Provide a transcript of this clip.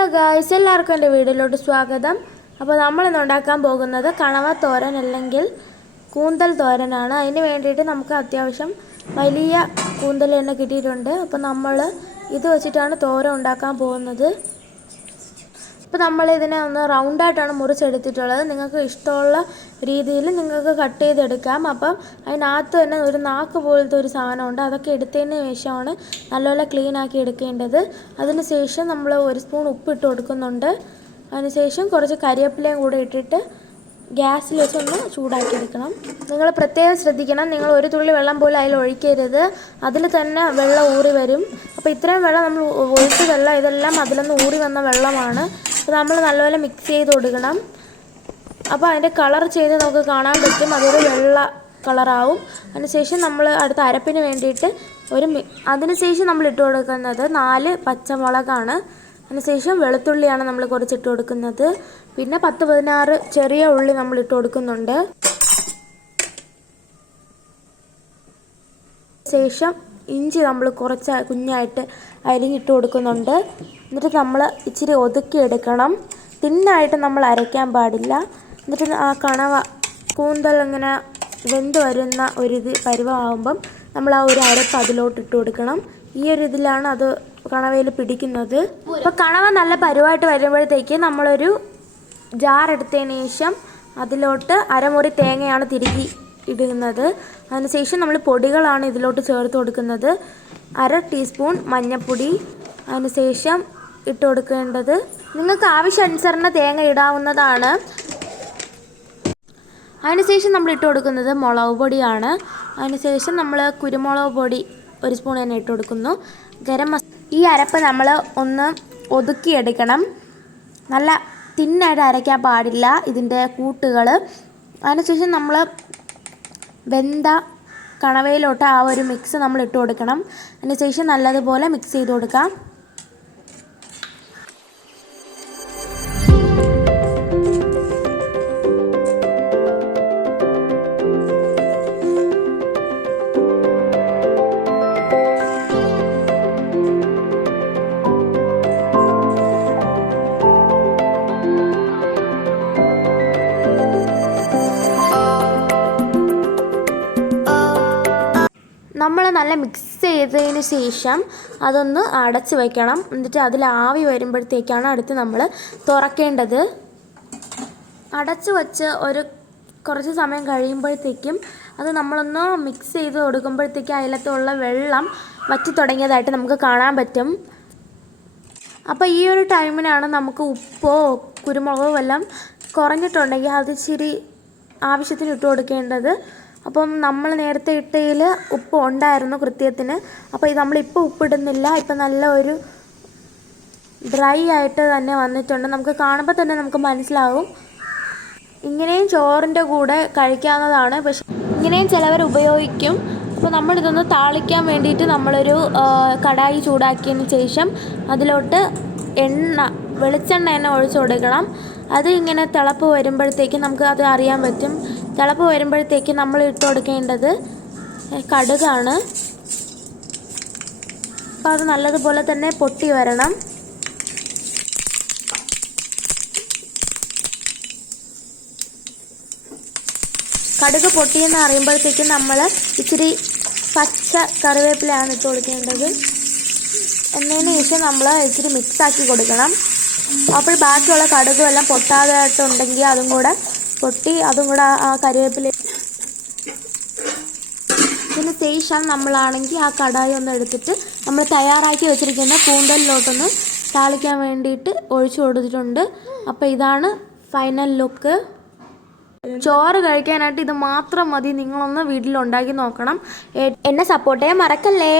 Hello guys, എല്ലാവർക്കും എൻ്റെ വീഡിയോയിലോട്ട് സ്വാഗതം. അപ്പോൾ നമ്മളിന്ന് ഉണ്ടാക്കാൻ പോകുന്നത് കണവ തോരൻ അല്ലെങ്കിൽ കൂന്തൽ തോരനാണ്. അതിന് വേണ്ടിയിട്ട് നമുക്ക് അത്യാവശ്യം വലിയ കൂന്തൽ തന്നെ കിട്ടിയിട്ടുണ്ട്. അപ്പോൾ നമ്മൾ ഇത് വെച്ചിട്ടാണ് തോരൻ ഉണ്ടാക്കാൻ പോകുന്നത്. അപ്പോൾ നമ്മൾ ഇതിനെ ഒന്ന് റൗണ്ടായിട്ടാണ് മുറിച്ചെടുത്തിട്ടുള്ളത്. നിങ്ങൾക്ക് ഇഷ്ടമുള്ള രീതിയിൽ നിങ്ങൾക്ക് കട്ട് ചെയ്തെടുക്കാം. അപ്പം അതിനകത്ത് തന്നെ ഒരു നാക്ക് പോലത്തെ ഒരു സാധനമുണ്ട്. അതൊക്കെ എടുത്തതിന് ശേഷമാണ് നല്ലപോലെ ക്ലീൻ ആക്കി എടുക്കേണ്ടത്. അതിനുശേഷം നമ്മൾ ഒരു സ്പൂൺ ഉപ്പ് ഇട്ട് കൊടുക്കുന്നുണ്ട്. അതിനുശേഷം കുറച്ച് കരിവേപ്പിലയും കൂടെ ഇട്ടിട്ട് ഗ്യാസിൽ വെച്ചൊന്ന് ചൂടാക്കി എടുക്കണം. നിങ്ങൾ പ്രത്യേകം ശ്രദ്ധിക്കണം, നിങ്ങൾ ഒരു തുള്ളി വെള്ളം പോലും അതിൽ ഒഴിക്കരുത്. അതിൽ തന്നെ വെള്ളം ഊറി വരും. അപ്പോൾ ഇത്രയും വെള്ളം നമ്മൾ ഒഴിച്ച വെള്ളം ഇതെല്ലാം അതിലൊന്ന് ഊറി വന്ന വെള്ളമാണ്. അപ്പോൾ നമ്മൾ നല്ലപോലെ മിക്സ് ചെയ്ത് കൊടുക്കണം. അപ്പോൾ അതിൻ്റെ കളർ ചെയ്ത് നമുക്ക് കാണാൻ പറ്റും, അതൊരു വെള്ള കളറാവും. അതിനുശേഷം നമ്മൾ അടുത്ത അരപ്പിന് വേണ്ടിയിട്ട് അതിനുശേഷം നമ്മൾ ഇട്ട് കൊടുക്കുന്നത് 4 പച്ചമുളകാണ്. അതിനുശേഷം വെളുത്തുള്ളിയാണ് നമ്മൾ കുറച്ചിട്ട് കൊടുക്കുന്നത്. പിന്നെ 10-16 ചെറിയ ഉള്ളി നമ്മൾ ഇട്ട് കൊടുക്കുന്നുണ്ട്. ശേഷം ഇഞ്ചി നമ്മൾ കുറച്ച് കുഞ്ഞായിട്ട് അരിഞ്ഞിട്ട് കൊടുക്കുന്നുണ്ട്. എന്നിട്ട് നമ്മൾ ഇച്ചിരി ഒതുക്കിയെടുക്കണം. തിന്നായിട്ട് നമ്മൾ അരയ്ക്കാൻ പാടില്ല. എന്നിട്ട് ആ കണവ കൂന്തൽ ഇങ്ങനെ വെന്ത് വരുന്ന പരുവമാകുമ്പം നമ്മൾ ആ ഒരു അരപ്പ് അതിലോട്ട് ഇട്ട് കൊടുക്കണം. ഈ ഒരു ഇതിലാണ് അത് കണവയിൽ പിടിക്കുന്നത്. അപ്പോൾ കണവ നല്ല പരുവായിട്ട് വരുമ്പോഴത്തേക്ക് നമ്മളൊരു ജാർ എടുത്തതിന് ശേഷം അതിലോട്ട് അരമുറി തേങ്ങയാണ് തിരുകി ഇടുന്നത്. അതിനുശേഷം നമ്മൾ പൊടികളാണ് ഇതിലോട്ട് ചേർത്ത് കൊടുക്കുന്നത്. 1/2 ടീസ്പൂൺ മഞ്ഞൾപ്പൊടി. അതിനുശേഷം ഇട്ട് കൊടുക്കേണ്ടത് നിങ്ങൾക്ക് ആവശ്യാനുസരണം തേങ്ങ ഇടാവുന്നതാണ്. അതിനുശേഷം നമ്മൾ ഇട്ട് കൊടുക്കുന്നത് മുളക് പൊടിയാണ്. അതിനുശേഷം നമ്മൾ കുരുമുളക് പൊടി 1 സ്പൂൺ തന്നെ ഇട്ട് കൊടുക്കുന്നു. ഈ അരപ്പ് നമ്മൾ ഒന്ന് ഒതുക്കിയെടുക്കണം. നല്ല തിന്നായിട്ട് അരയ്ക്കാൻ പാടില്ല ഇതിൻ്റെ കൂട്ടുകൾ. അതിനുശേഷം നമ്മൾ വെന്ത കണവയിലോട്ട് ആ ഒരു മിക്സ് നമ്മൾ ഇട്ട് കൊടുക്കണം. അതിനുശേഷം നല്ലതുപോലെ മിക്സ് ചെയ്ത് കൊടുക്കാം. നമ്മൾ നല്ല മിക്സ് ചെയ്തതിന് ശേഷം അതൊന്ന് അടച്ച് വയ്ക്കണം. എന്നിട്ട് അതിൽ ആവി വരുമ്പോഴത്തേക്കാണ് അടുത്ത് നമ്മൾ തുറക്കേണ്ടത്. അടച്ച് വച്ച് കുറച്ച് സമയം കഴിയുമ്പോഴത്തേക്കും അത് നമ്മളൊന്ന് മിക്സ് ചെയ്ത് കൊടുക്കുമ്പോഴത്തേക്കും അതിലത്തുള്ള വെള്ളം വറ്റി തുടങ്ങിയതായിട്ട് നമുക്ക് കാണാൻ പറ്റും. അപ്പോൾ ഈ ഒരു ടൈമിനാണ് നമുക്ക് ഉപ്പോ കുരുമുളകോ എല്ലാം കുറഞ്ഞിട്ടുണ്ടെങ്കിൽ അത് ഇച്ചിരി ആവശ്യത്തിന് ഇട്ട് കൊടുക്കേണ്ടത്. അപ്പം നമ്മൾ നേരത്തെ ഇട്ടതിൽ ഉപ്പ് ഉണ്ടായിരുന്നു കൃത്യത്തിന്. അപ്പോൾ നമ്മളിപ്പോൾ ഉപ്പിടുന്നില്ല. ഇപ്പം നല്ല ഒരു ഡ്രൈ ആയിട്ട് തന്നെ വന്നിട്ടുണ്ട്. നമുക്ക് കാണുമ്പോൾ തന്നെ നമുക്ക് മനസ്സിലാവും. ഇങ്ങനെയും ചോറിൻ്റെ കൂടെ കഴിക്കാവുന്നതാണ്. പക്ഷെ ഇങ്ങനെയും ചിലവർ ഉപയോഗിക്കും. അപ്പോൾ നമ്മളിതൊന്ന് താളിക്കാൻ വേണ്ടിയിട്ട് നമ്മളൊരു കടായി ചൂടാക്കിയതിന് ശേഷം അതിലോട്ട് വെളിച്ചെണ്ണ തന്നെ ഒഴിച്ചു കൊടുക്കണം. അത് ഇങ്ങനെ തിളപ്പ് വരുമ്പോഴത്തേക്ക് നമുക്ക് അത് അറിയാൻ പറ്റും. തിളപ്പ് വരുമ്പോഴത്തേക്ക് നമ്മൾ ഇട്ട് കൊടുക്കേണ്ടത് കടുകാണ്. അപ്പോൾ അത് നല്ലതുപോലെ തന്നെ പൊട്ടി വരണം. കടുക് പൊട്ടിയെന്ന് അറിയുമ്പോഴത്തേക്കും നമ്മൾ ഇച്ചിരി പച്ച കറിവേപ്പിലയാണ് ഇട്ട് കൊടുക്കേണ്ടത്. എന്നതിന് ശേഷം നമ്മൾ ഇച്ചിരി മിക്സാക്കി കൊടുക്കണം. അപ്പോൾ ബാക്കിയുള്ള കടുകും എല്ലാം പൊട്ടാതായിട്ടുണ്ടെങ്കിൽ അതും കൂടെ പൊട്ടി അതും കൂടെ ആ കറിവേപ്പില. ഇതിന് ശേഷം നമ്മളാണെങ്കിൽ ആ കടായി ഒന്ന് എടുത്തിട്ട് നമ്മൾ തയ്യാറാക്കി വെച്ചിരിക്കുന്ന കൂന്തലിലോട്ടൊന്ന് താളിക്കാൻ വേണ്ടിയിട്ട് ഒഴിച്ചു കൊടുത്തിട്ടുണ്ട്. അപ്പോൾ ഇതാണ് ഫൈനൽ ലുക്ക്. ചോറ് കഴിക്കാനായിട്ട് ഇത് മാത്രം മതി. നിങ്ങളൊന്ന് വീട്ടിലുണ്ടാക്കി നോക്കണം. എന്നെ സപ്പോർട്ട് ചെയ്യാൻ മറക്കല്ലേ.